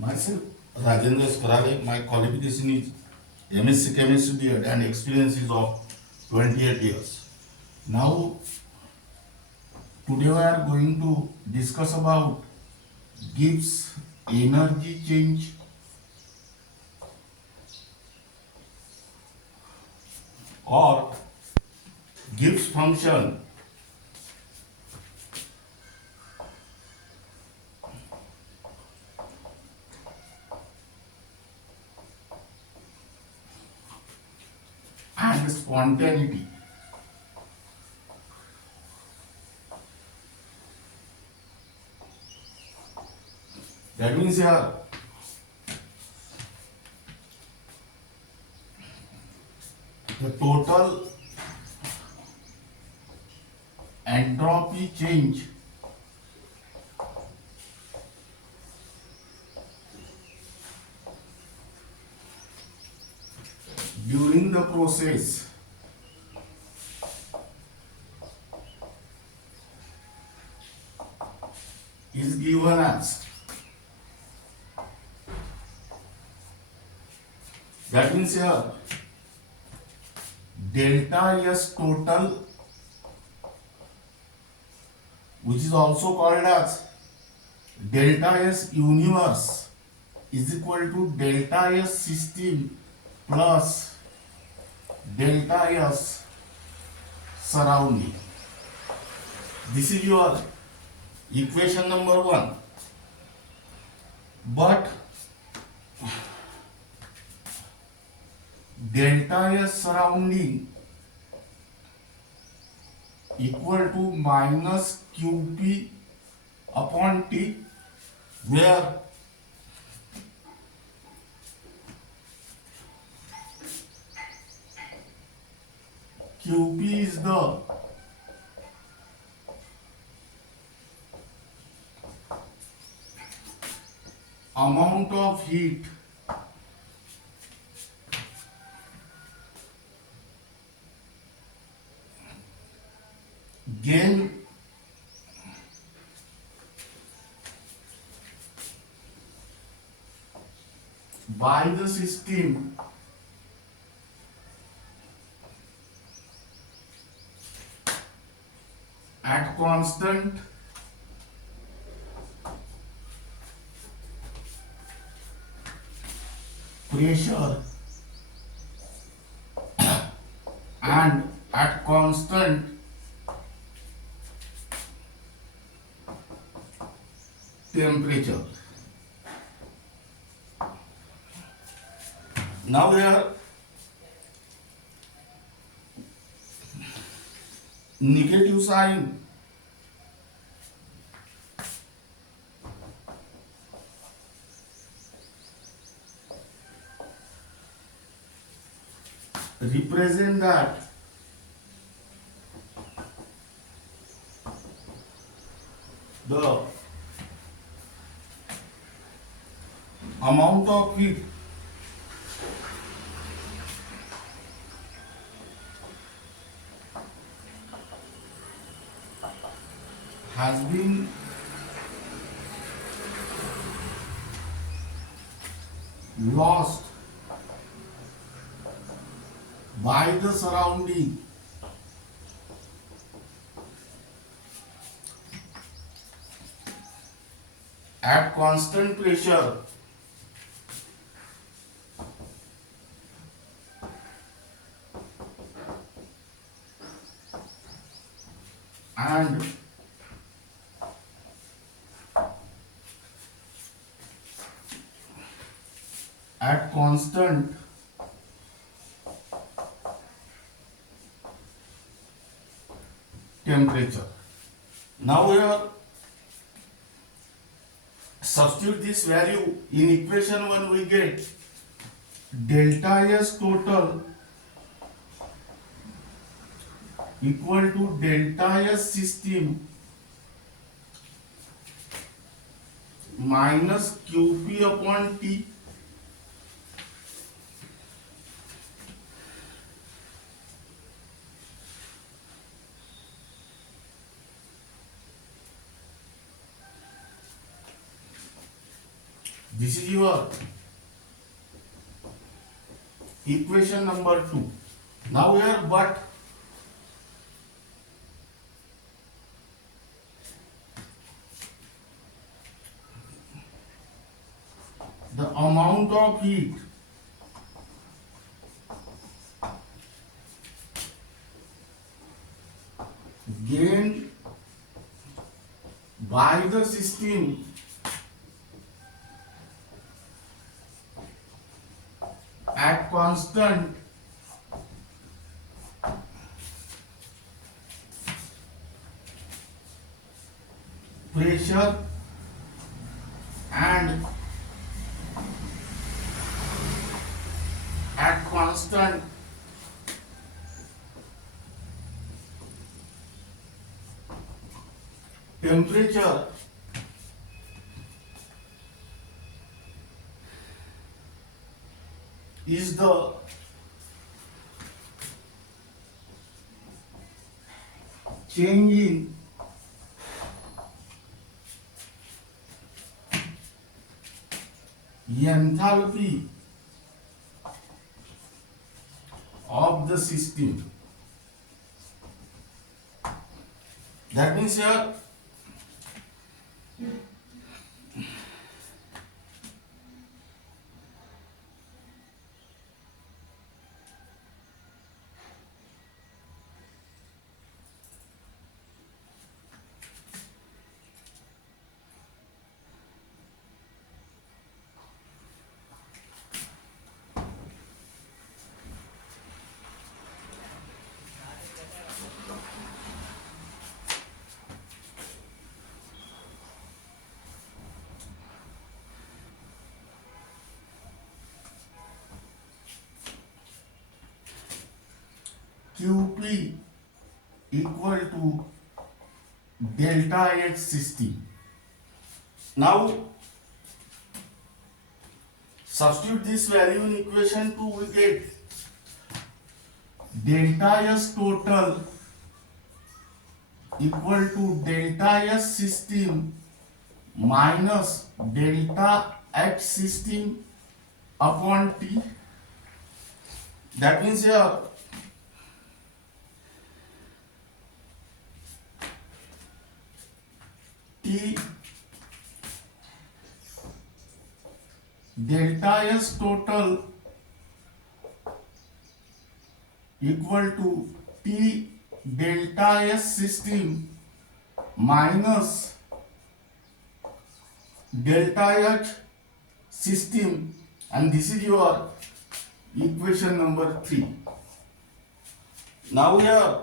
Myself, Rajendra Skarale, my qualification is MSc Chemistry B.Ed and experience is of 28 years. Now, today we are going to discuss about Gibbs energy change or Gibbs function and spontaneity. That means here the total entropy change during the process is given as, that means here delta S total, which is also called as delta S universe, is equal to delta S system plus delta S surrounding. This is your equation number 1. But delta S surrounding equal to minus QP upon T, where QP is the amount of heat gain by the system at constant pressure and at constant temperature. Now here negative sign represent that the amount of heat has been lost by the surrounding at constant pressure and at constant temperature. Now we are substitute this value in equation 1, we get delta S total equal to delta S system minus QP upon T This is your equation number 2. Now here, but the amount of heat gained by the system at constant pressure and at constant temperature is the change in enthalpy of the system. That means here QP equal to delta H system. Now substitute this value in equation 2, we get delta S total equal to delta S system minus delta H system upon T. That means here T delta S total equal to T delta S system minus delta H system, and this is your equation number 3. Now here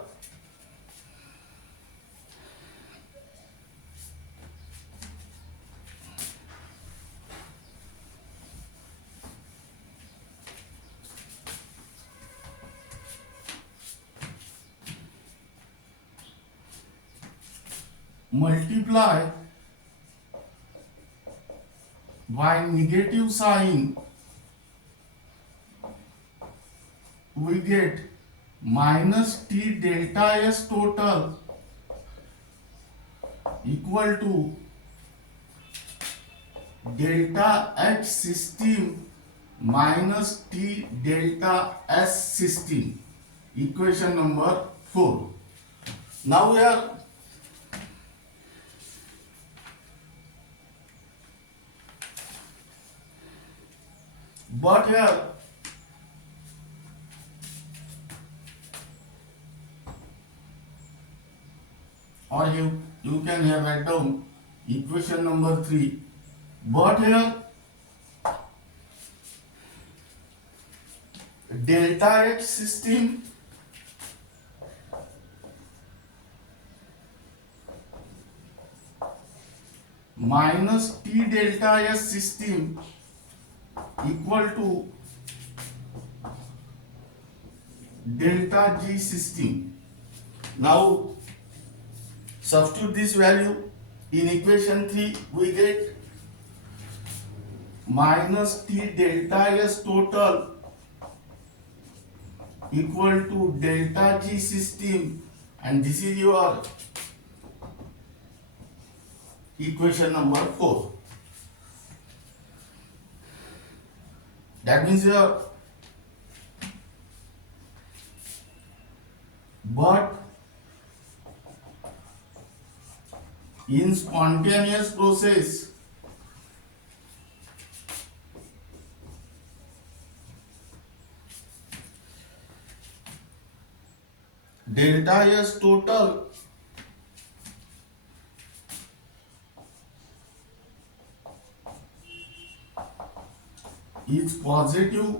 multiply by negative sign, we get minus T delta S total equal to delta H system minus T delta S system, equation number 4. Now we are but here or you can here write down equation number 3, but here delta H system minus T delta S system equal to delta G system. Now substitute this value in equation 3, we get minus T delta S total equal to delta G system, and this is your equation number 4. That means here, but in spontaneous process, delta S total is positive.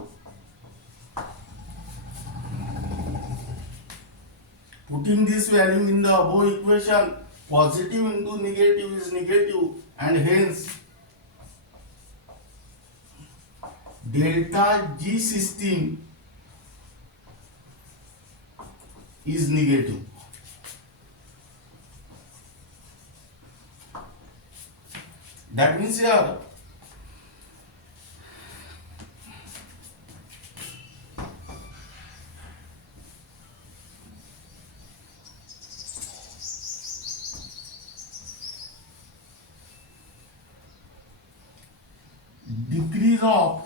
Putting this value in the above equation, positive into negative is negative, and hence delta G system is negative. That means here decrease of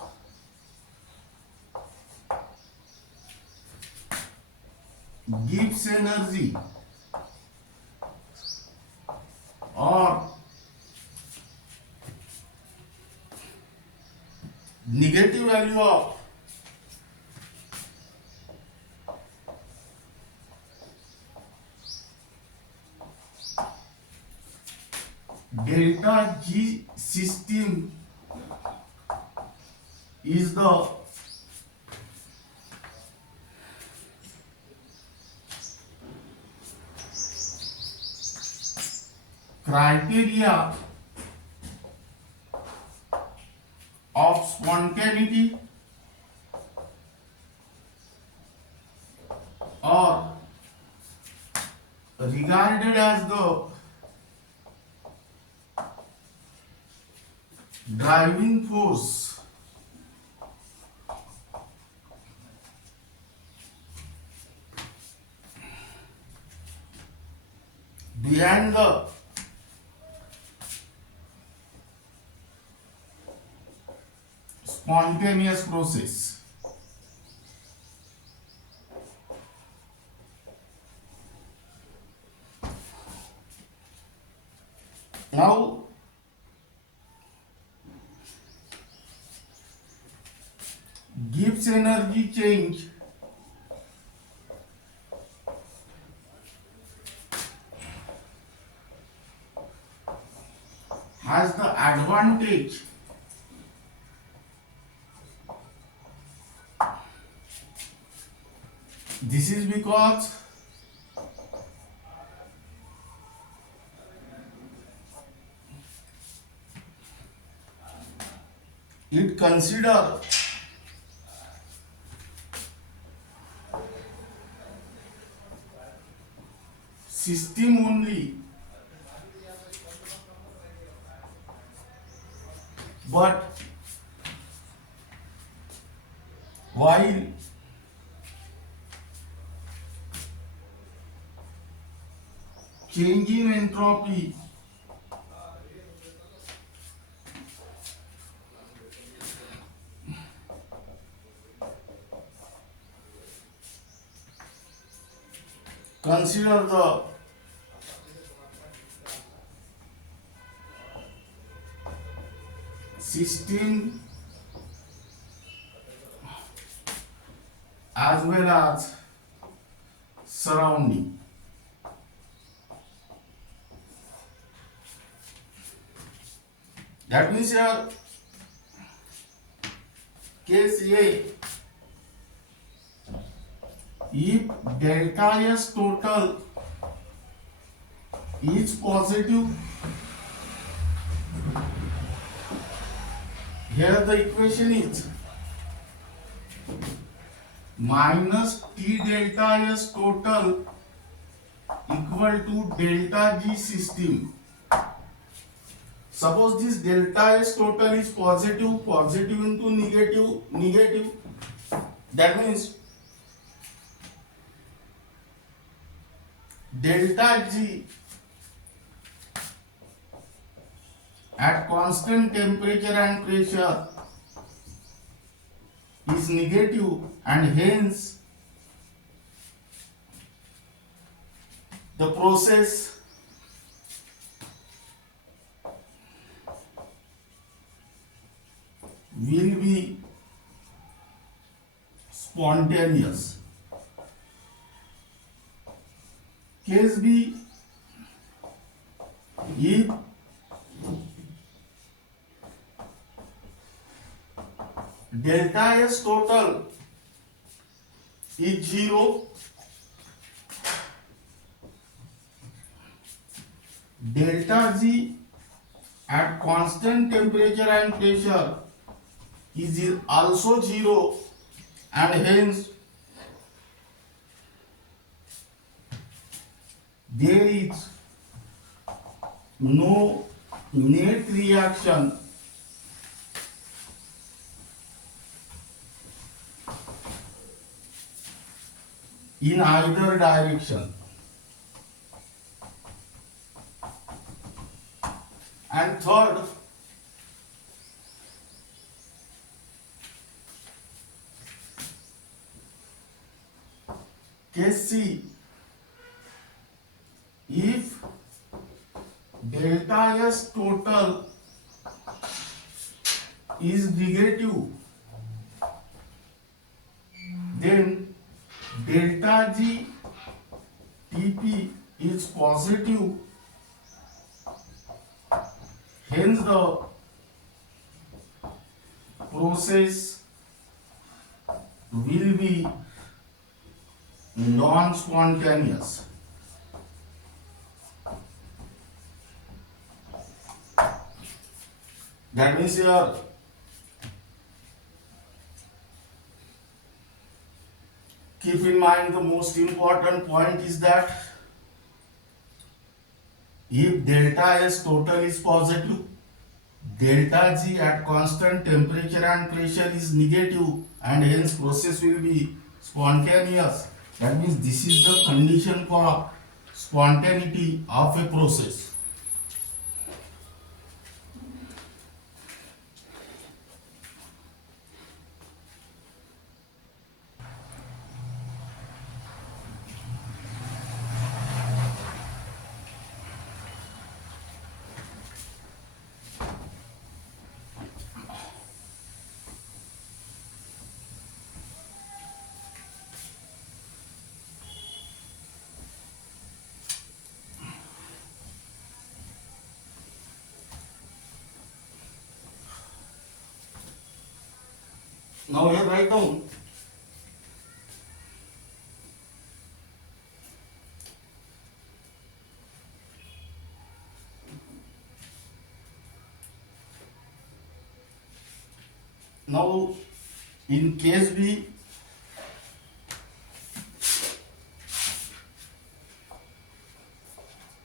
Gibbs energy or negative value of delta G system is the criteria of spontaneity or regarded as the driving force behind the spontaneous process. Now Gibbs energy change has the advantage this is because it consider system only, but while change in entropy consider the system as well as surrounding. That means here case A, if delta S total is positive, here the equation is minus T delta S total equal to delta G system. Suppose this delta S total is positive, positive into negative, negative. That means delta G at constant temperature and pressure is negative, and hence the process will be spontaneous. Case B, if delta S total is 0, delta G at constant temperature and pressure is also 0, and hence there is no net reaction in either direction. And third, case C, if delta S total is negative, then delta G Tp is positive, hence the process will be non-spontaneous. That means here keep in mind the most important point is that if delta S total is positive, delta G at constant temperature and pressure is negative, and hence process will be spontaneous. That means this is the condition for spontaneity of a process. Now here write down now in case B,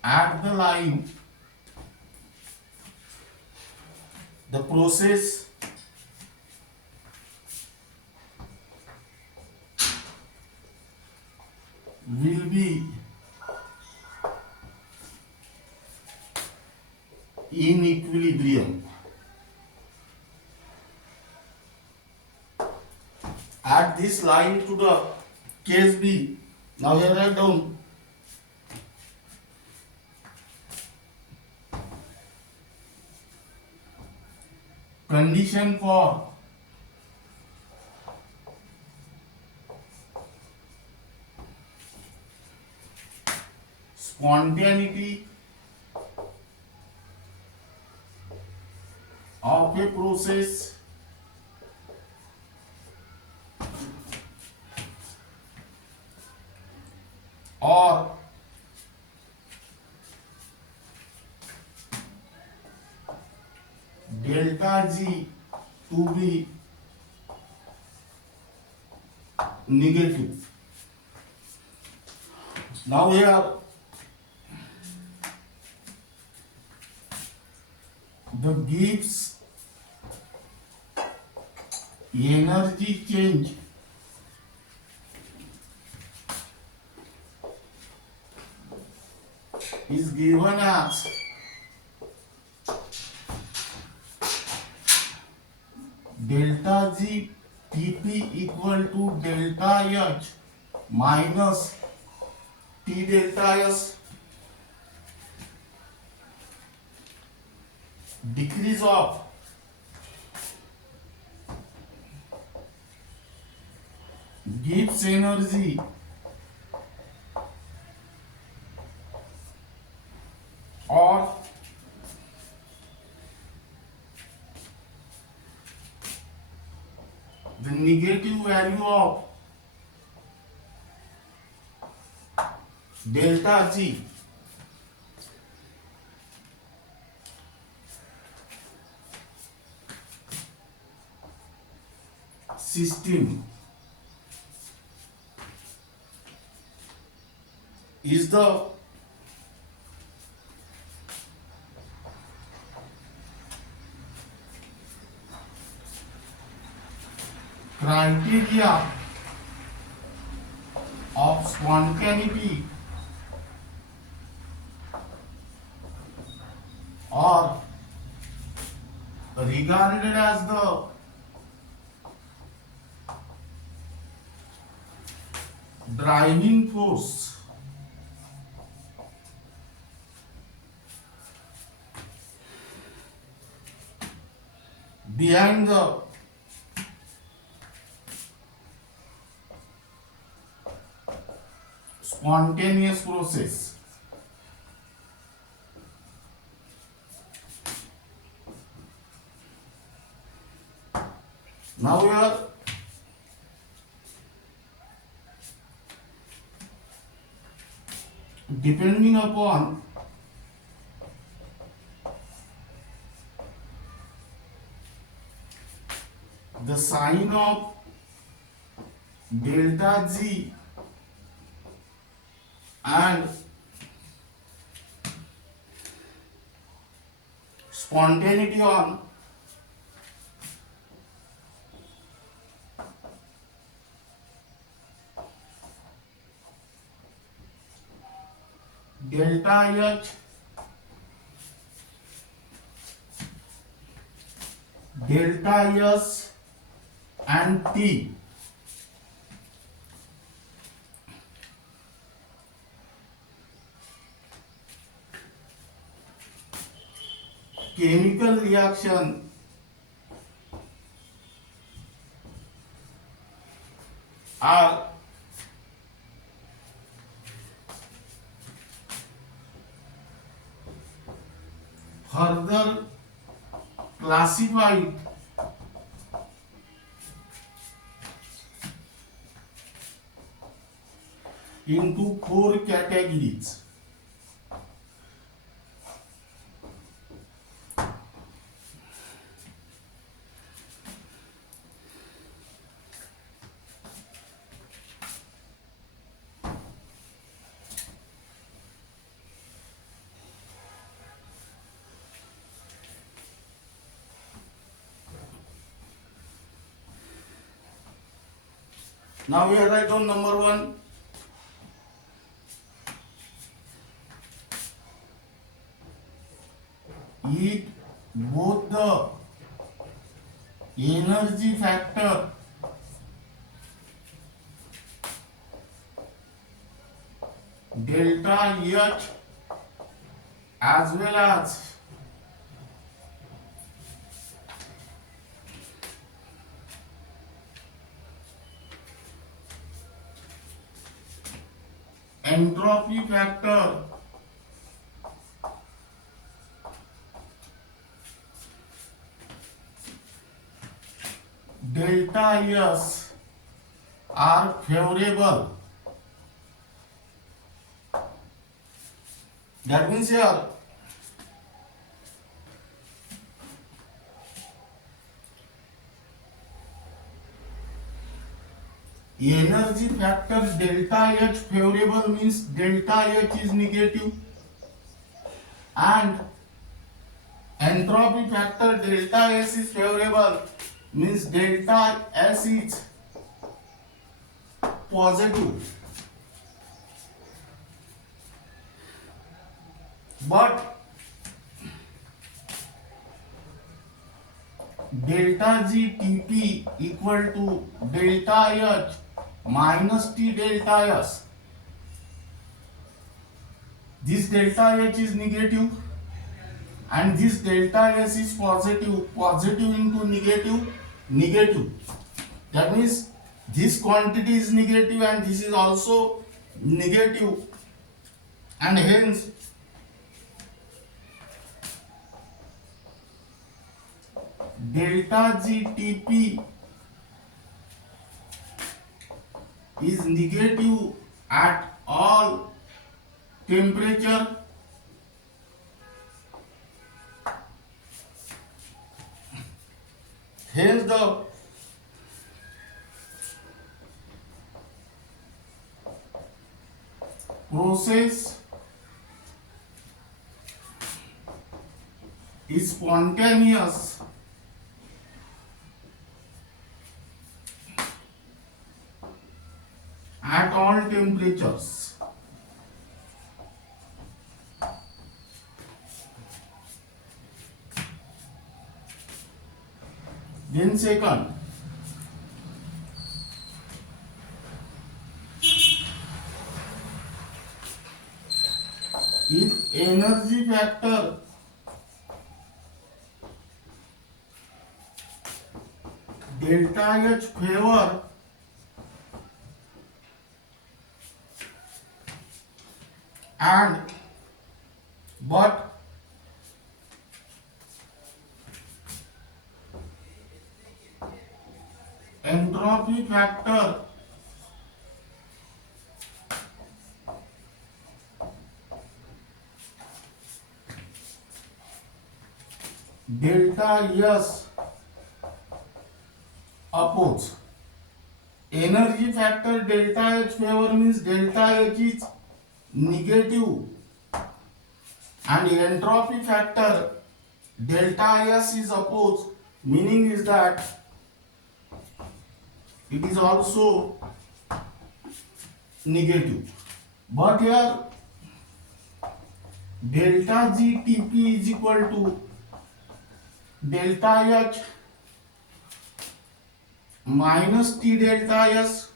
at the line the process will be in equilibrium. Add this line to the case B. Now here write down condition for spontaneity of a process or delta G to be negative. Now here the Gibbs energy change is given as delta G Tp equal to delta H minus T delta S. Decrease of Gibbs energy or the negative value of delta G system is the criteria of spontaneity or regarded as the driving force behind the spontaneous process. Now we are depending upon the sign of delta G and spontaneity on delta H, delta S and T. Chemical reaction are further classified into 4 categories. Now we are right on number 1. It both the energy factor delta H as well as entropy factor delta S are favorable. That means here energy factor delta H favorable means delta H is negative, and entropy factor delta S is favorable means delta S is positive. But delta G Tp equal to delta H minus T delta S. This delta H is negative and this delta S is positive. Positive into negative, negative. That means this quantity is negative and this is also negative, and hence delta G Tp is negative at all temperature, hence the process is spontaneous at all temperatures. Then second, if energy factor delta H favor and but entropy factor delta S oppose. Energy factor delta H favor means delta H is negative and entropy factor delta S is opposed, meaning is that it is also negative. But here delta G Tp is equal to delta H minus T delta S.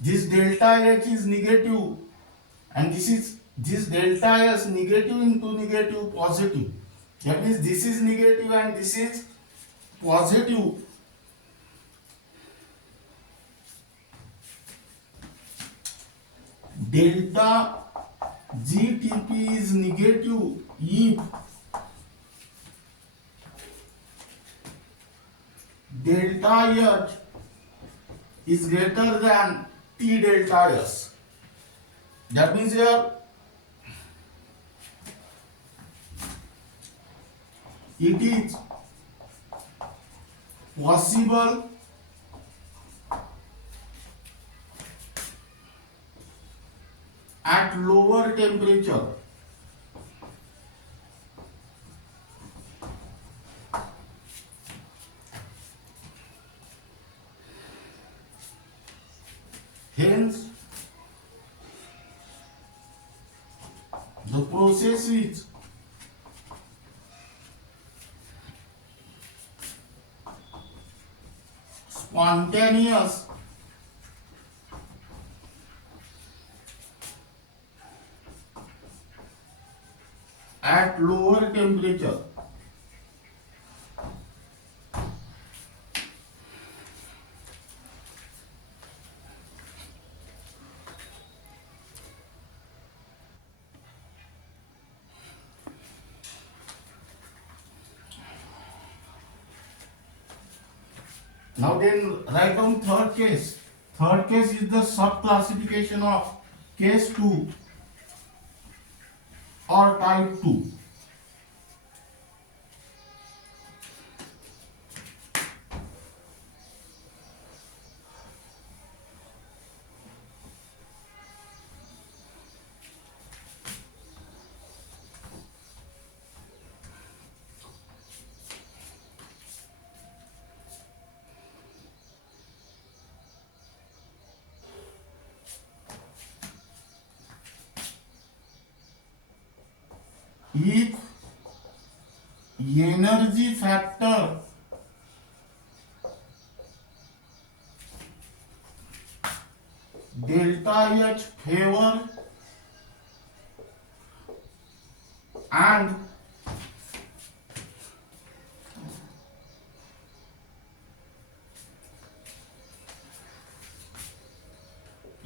This delta H is negative and this delta S negative into negative positive. That means this is negative and this is positive. Delta GTP is negative if delta H is greater than T delta S. That means here it is possible at lower temperature hence the process is spontaneous at lower temperature. Now then write down third case. Third case is the sub-classification of case 2 or type 2. If energy factor delta H favor and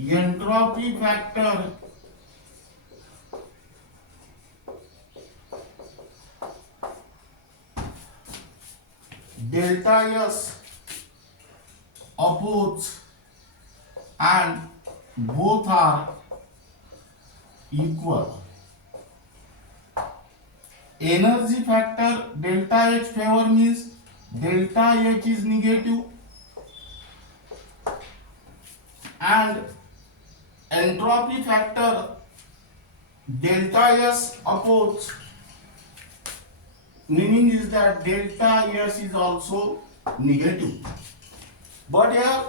entropy factor delta S oppose and both are equal. Energy factor delta H favor means delta H is negative and entropy factor delta S oppose, meaning is that delta S is also negative. But here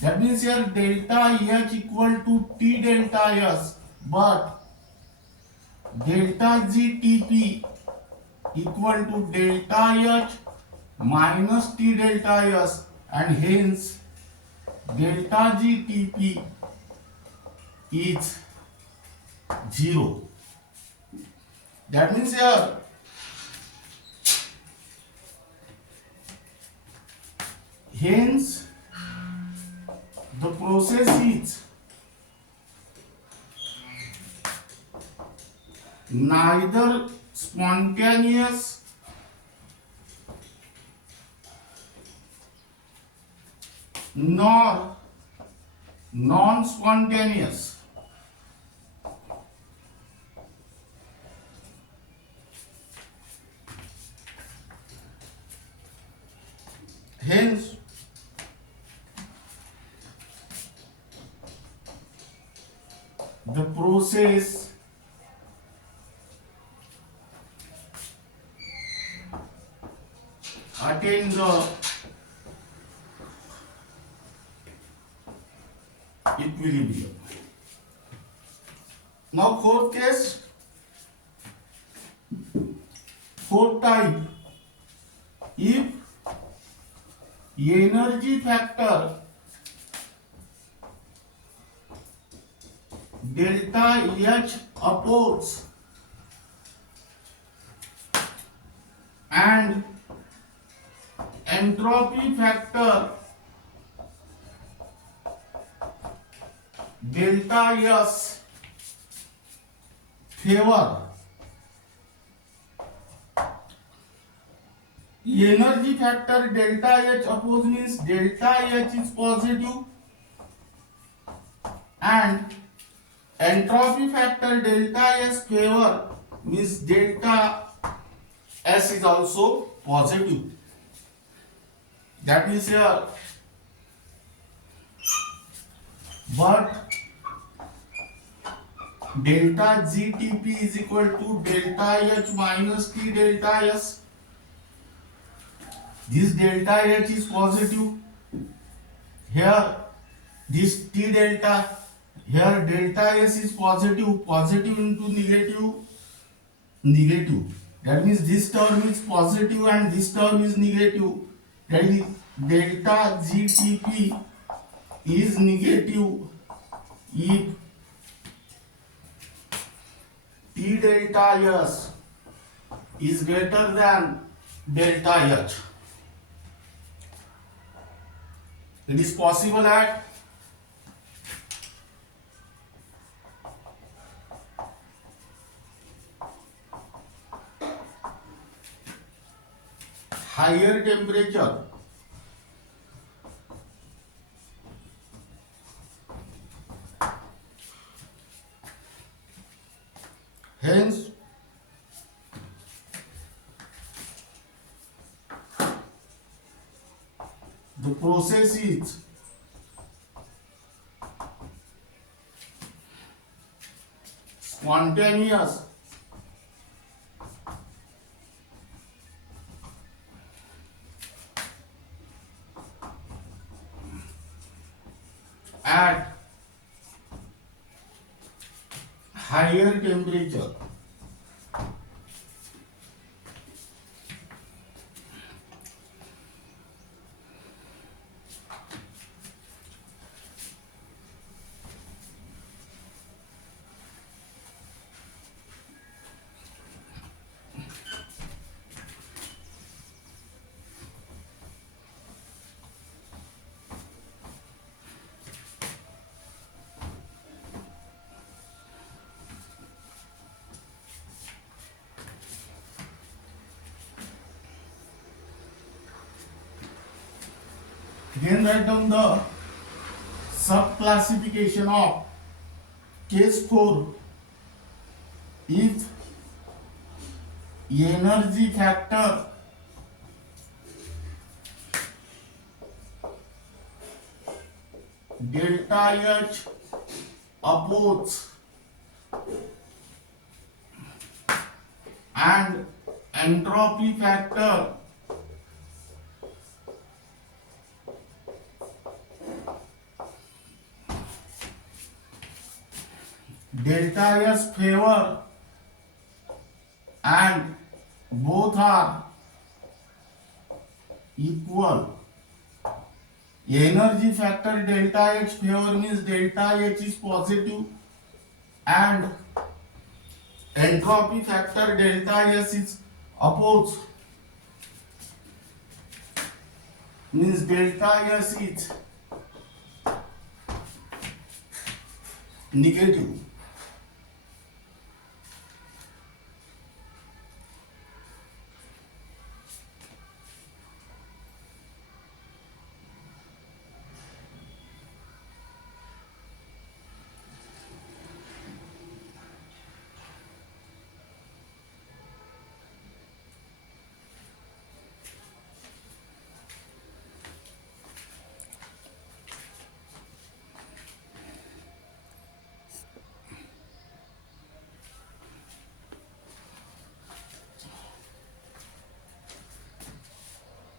that means here delta H equal to T delta S, but delta G Tp equal to delta H minus T delta S, and hence delta G Tp is 0. That means here hence the process is neither spontaneous nor non-spontaneous. Hence, the process attains the equilibrium. Now fourth case, fourth type, if energy factor delta H oppose and entropy factor delta S favor, energy factor delta H oppose means delta H is positive and entropy factor delta S favor means delta S is also positive. That is here, but delta GTP is equal to delta H minus T delta S. This delta H is positive. Here this T delta, here delta S is positive, positive into negative, negative. That means this term is positive and this term is negative. That is delta GTP is negative if T delta S is greater than delta H. It is possible at higher temperature hence the process is spontaneous at higher higher temperature. Then write down the sub-classification of case 4. If energy factor delta H oppose and entropy factor delta S favor and both are equal. Energy factor delta H favor means delta H is positive and entropy factor delta S is opposed means delta S is negative.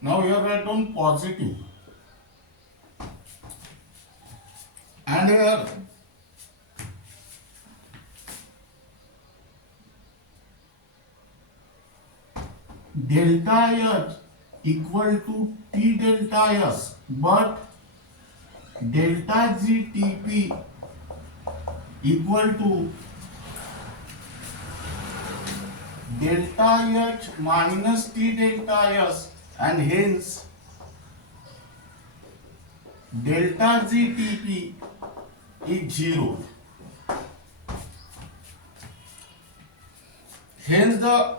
Now here write down positive and here delta H equal to T delta S, but delta G Tp equal to delta H minus T delta S, and hence delta G Tp is 0. Hence the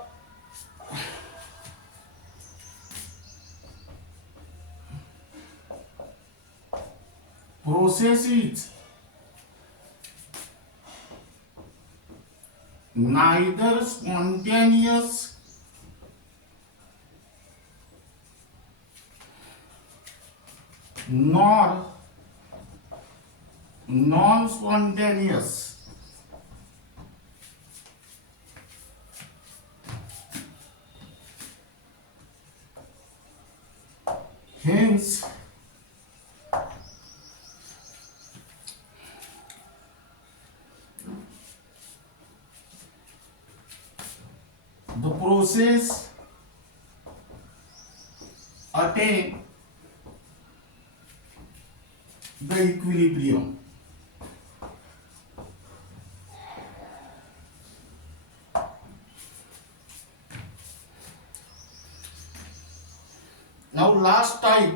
process is neither spontaneous nor non-spontaneous. Hence, the process attain the equilibrium. Now last type,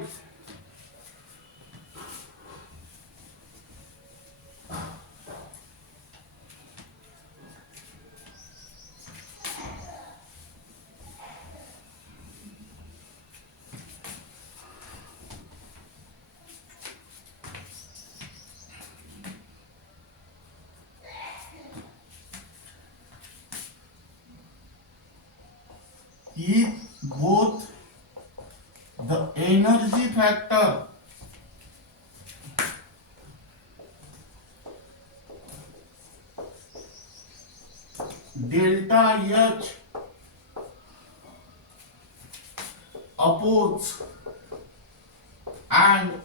if both the energy factor delta H oppose and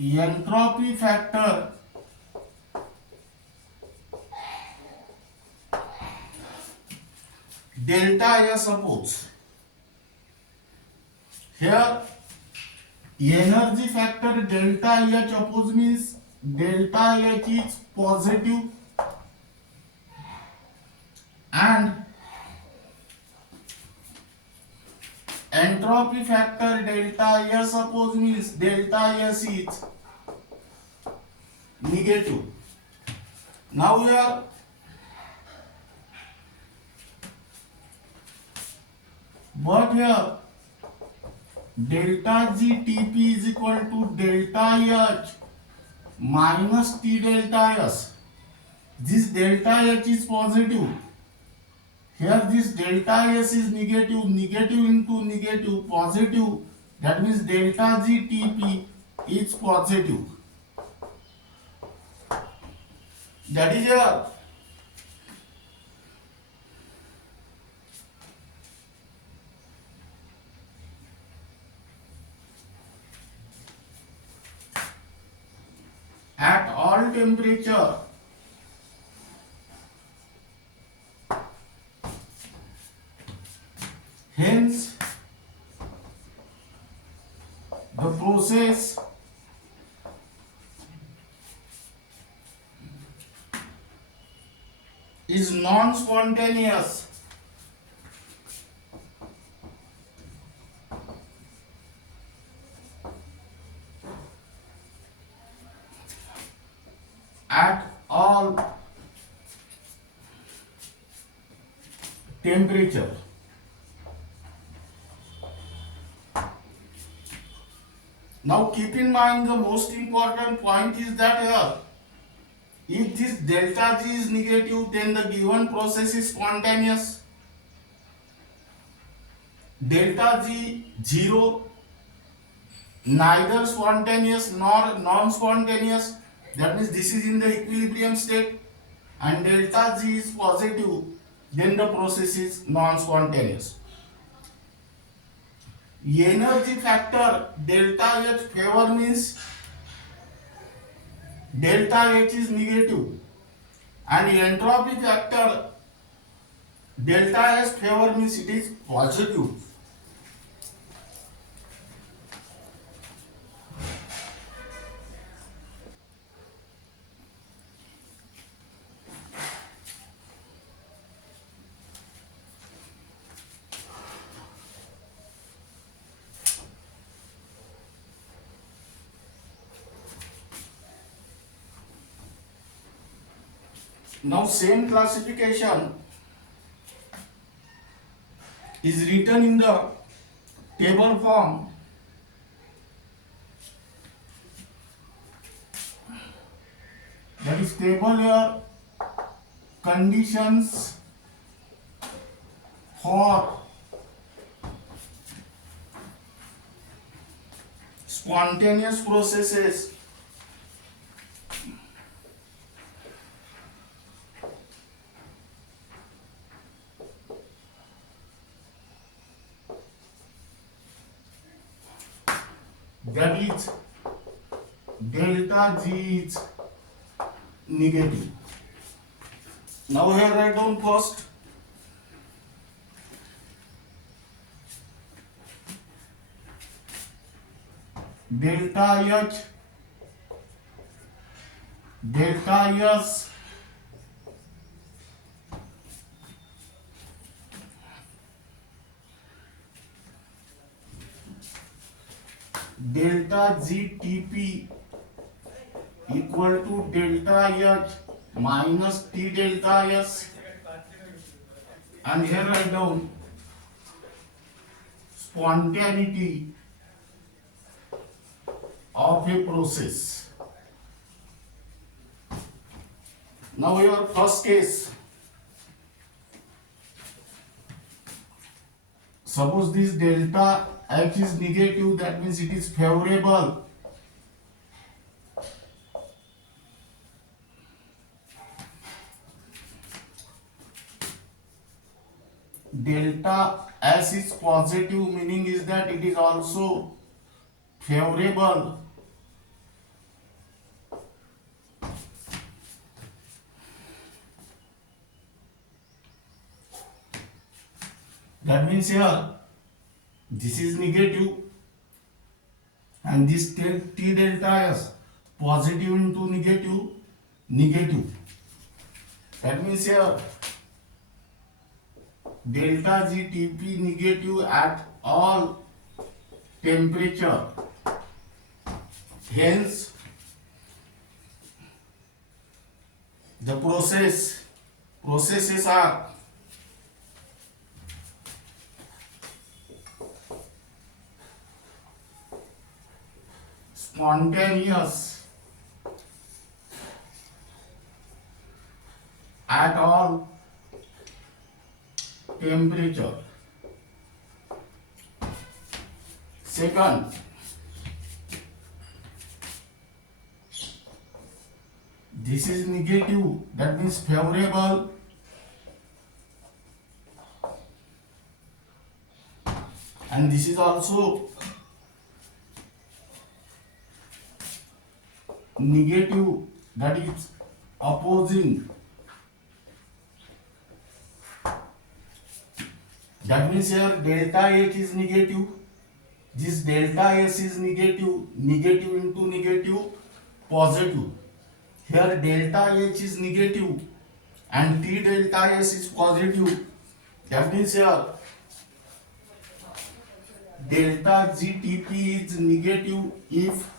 entropy factor delta S, suppose here energy factor delta H, suppose means delta H is positive and entropy factor delta S, suppose means delta S is negative. Now here but here delta G Tp is equal to delta H minus T delta S. This delta H is positive. Here this delta S is negative, negative into negative, positive. That means delta G Tp is positive. That is here. At all temperature, hence the process is non-spontaneous. At all temperature. Now keep in mind the most important point is that here, if this delta G is negative, then the given process is spontaneous. Delta G 0, neither spontaneous nor non-spontaneous. That means this is in the equilibrium state, and delta G is positive, then the process is non-spontaneous. Energy factor delta H favor means delta H is negative, and entropy factor delta S favor means it is positive. Now same classification is written in the table form. That is table here, conditions for spontaneous processes. That is delta G is negative. Now here write down first delta H, delta S, delta G Tp equal to delta H minus T delta S, and here write down spontaneity of a process. Now your first case, suppose this delta H is negative, that means it is favorable. Delta S is positive, meaning is that it is also favorable. That means here this is negative and this T delta S positive into negative, negative. That means here delta G Tp negative at all temperature. Hence the processes are spontaneous at all temperature. Second, this is negative, that means favorable, and this is also negative, that is opposing. That means here delta H is negative, this delta S is negative, negative into negative, positive. Here delta H is negative and T delta S is positive. That means here delta GTP is negative if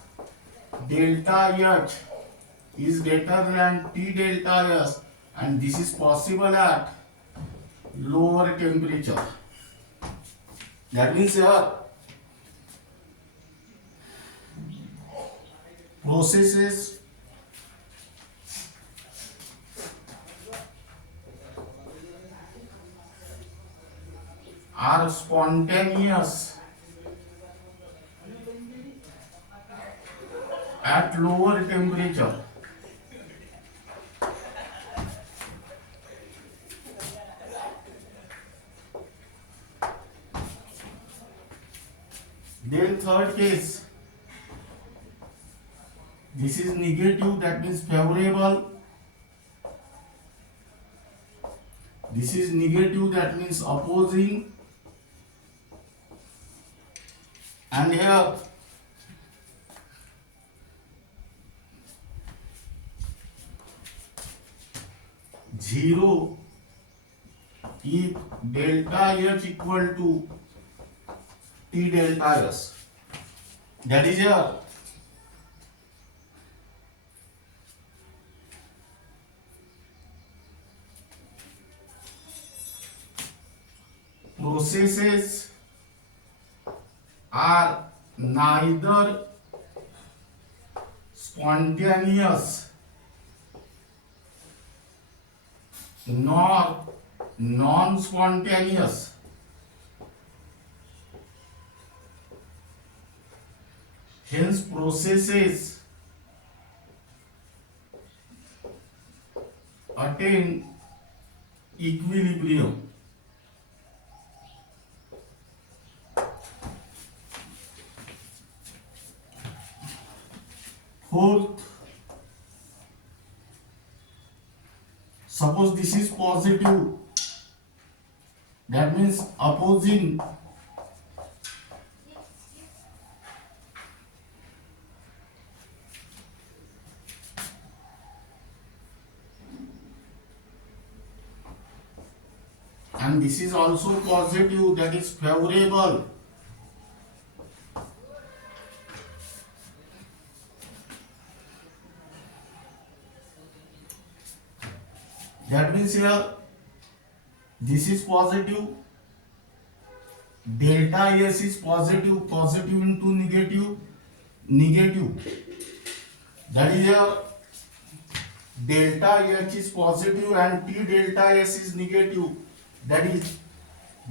delta H is greater than T delta S, and this is possible at lower temperature. That means here processes are spontaneous at lower temperature. Then third case, this is negative, that means favorable. This is negative, that means opposing. And here zero if delta H equal to T delta S. That is here processes are neither spontaneous nor non-spontaneous. Hence processes attain equilibrium. Fourth, suppose this is positive, that means opposing. And this is also positive, that is favorable. That means here this is positive, delta S is positive, positive into negative, negative. That is here delta H is positive and T delta S is negative. That is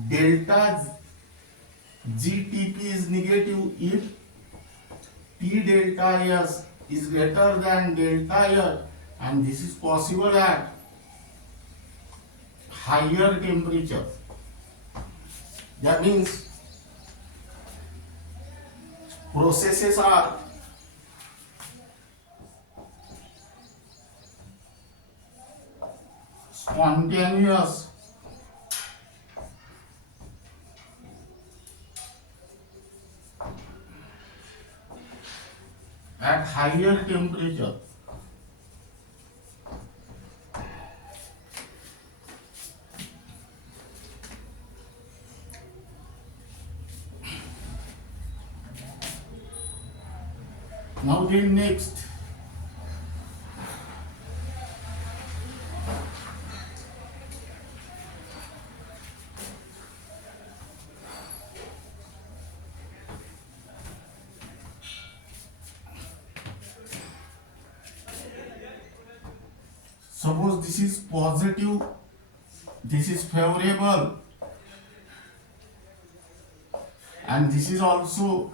delta GTP is negative if T delta S is greater than delta H, and this is possible at higher temperature. That means processes are spontaneous at higher temperature. Now then next, suppose this is positive, this is favorable, and this is also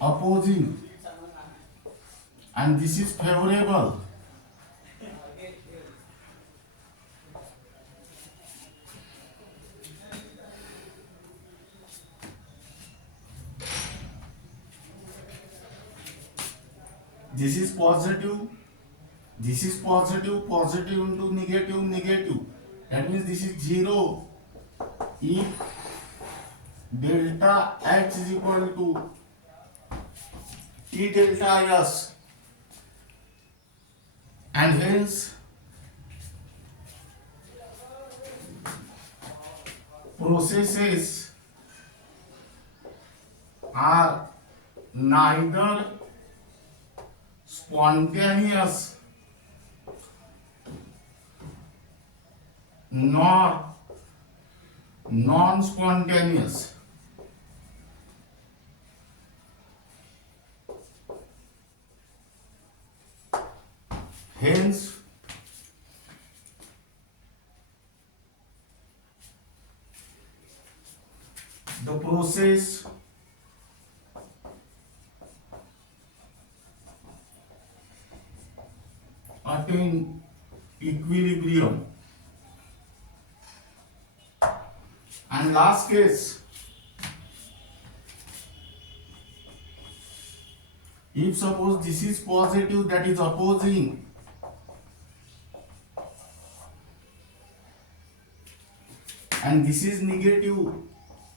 opposing, and this is favorable. This is positive, this is positive, positive into negative, negative. That means this is 0 if delta H is equal to T delta S, and hence processes are neither spontaneous nor non-spontaneous. Hence, the process attain equilibrium. And last case, if suppose this is positive, that is opposing, and this is negative,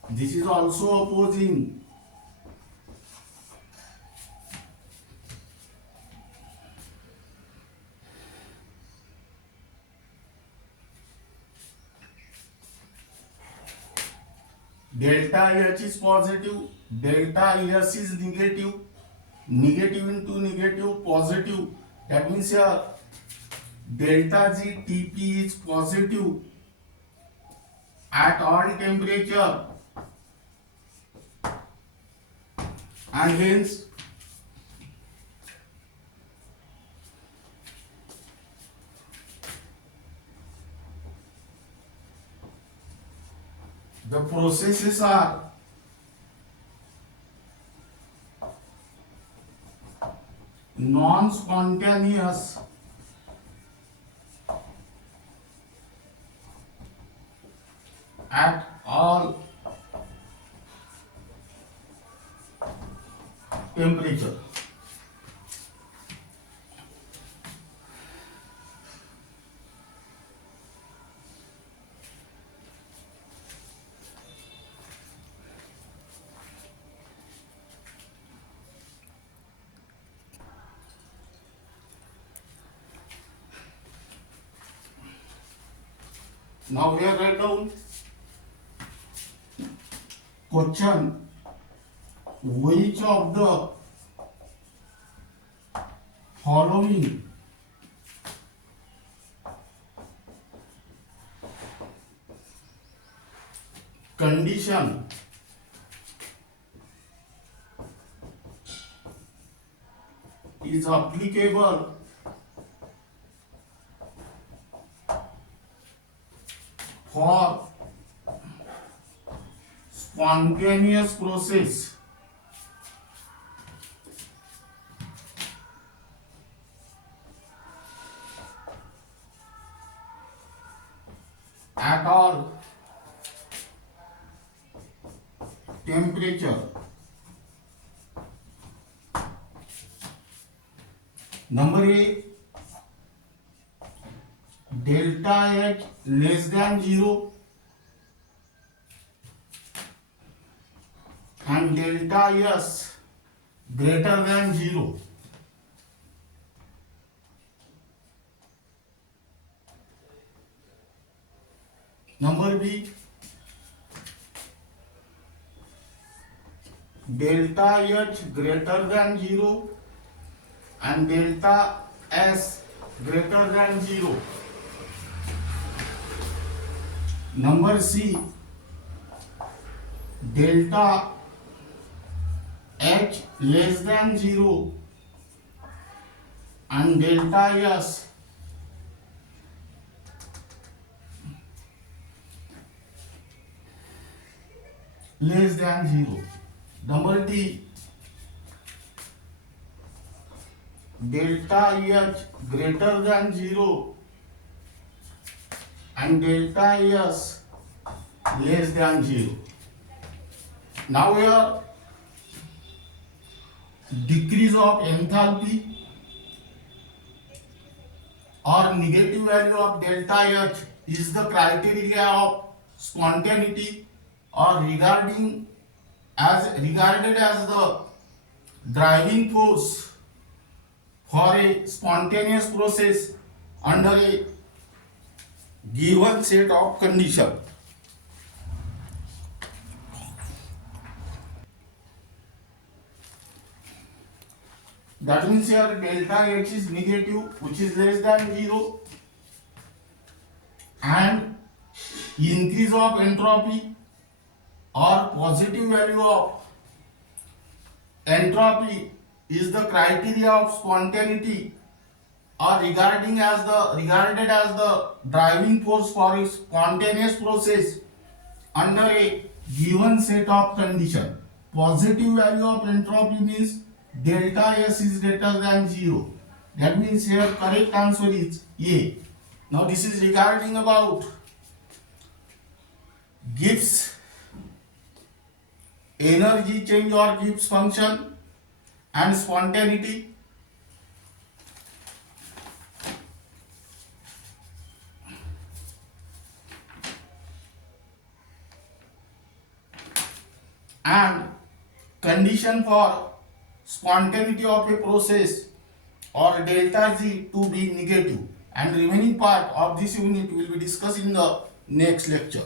this is also opposing, delta H is positive, delta S is negative, negative into negative, positive. That means here delta G Tp is positive at all temperature, and hence the processes are non-spontaneous at all temperature. Now we are write down question: which of the following condition is applicable for spontaneous process at all temperature? Number A, delta H less than 0, and delta S greater than 0. Number B, delta H greater than 0 and delta S greater than 0. Number C, delta H less than 0 and delta S less than 0. Number D, delta H greater than 0 and delta S less than 0. Now here decrease of enthalpy or negative value of delta H is the criteria of spontaneity or regarded as the driving force for a spontaneous process under a given set of conditions. That means here delta H is negative, which is less than 0, and increase of entropy or positive value of entropy is the criteria of spontaneity or regarded as the driving force for a spontaneous process under a given set of conditions. Positive value of entropy means delta S is greater than 0. That means here correct answer is A. Now this is regarding about Gibbs energy change or Gibbs function and spontaneity. And condition for spontaneity of a process or delta Z to be negative, and remaining part of this unit will be discussed in the next lecture.